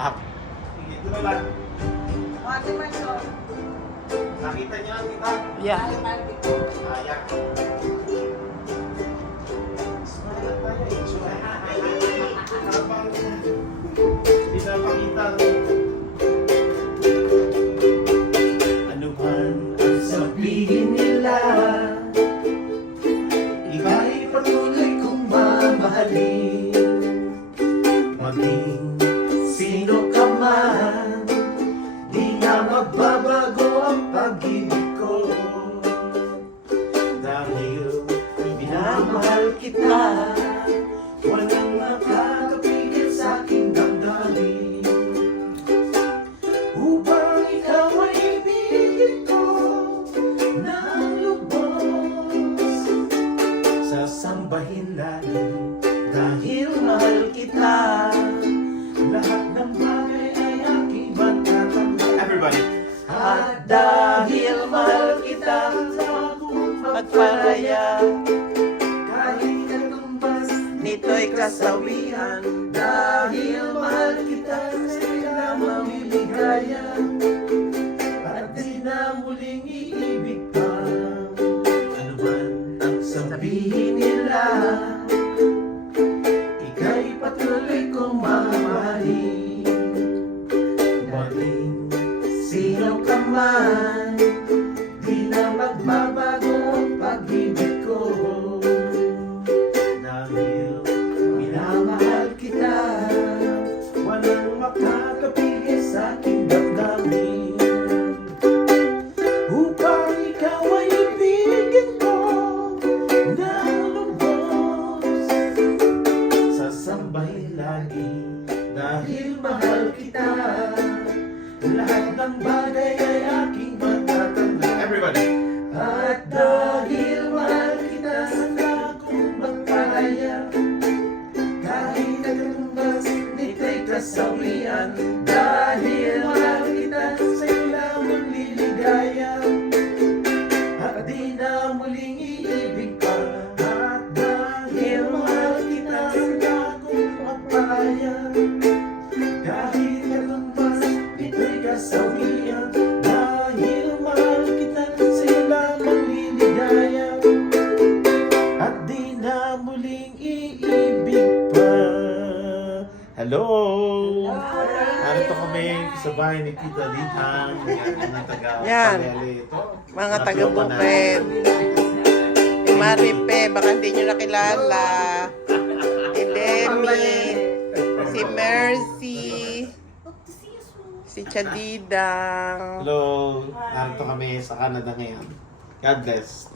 Up. Sige, ito na lang. Ate Marcel. Nakita niyo ang kita? Yeah. Ayan. Smile tayo eh. Habang pinapakita. Ano man ang sabihin nila, iba'y patuloy kong mamahalin. Maging sino ka man, di na magbabago ang pag-ibig ko. Dahil minamahal kita, walang makakapigil sa aking damdamin. Upang ikaw ay ibigin ko ng lubos, sasambahin lagi dahil mahal kita. Lahat ng bagay ay aking matatanggap. Everybody. At dahil mahal kita, Magpalaya, kahit katumbas nito'y kasawian. dahil mahal kita, sa'yo lamang iligaya. At di na muling iibig pa. Ano man ang sabihin nila, ika'y patuloy kong mamahalin. Maging sino ka man, di na magbabago ang pag-ibig ko. Dahil minamahal kita, walang makakapigil sa aking damdamin. Upang ikaw ay ibigin ko ng lubos, sasambahin lagi dahil mahal kita. Lahat ng bagay ay aking matatanggap. Everybody. At dahil mahal kita, saka akong magpalaya. Kahit katumbas, nito'y kasawian. Dahil mahal kita, sa'yo lamang liligaya. At di na muling iibig pa. At dahil mahal kita, saka akong magpalaya. Kahit katumbas, nito'y kasawian. Dahil mahal kita, sa'yo lamang liligaya. At di na muling iibig pa. Hello! Narito kami sa bahay ni Tita Litang. Mga taga Yan. Palele ito. Mga taga-Bukid. Si Maripe, baka hindi nyo nakilala. Si Demi, si Mercy, si Chadidang. Hello! Narito kami sa Canada ngayon. God bless.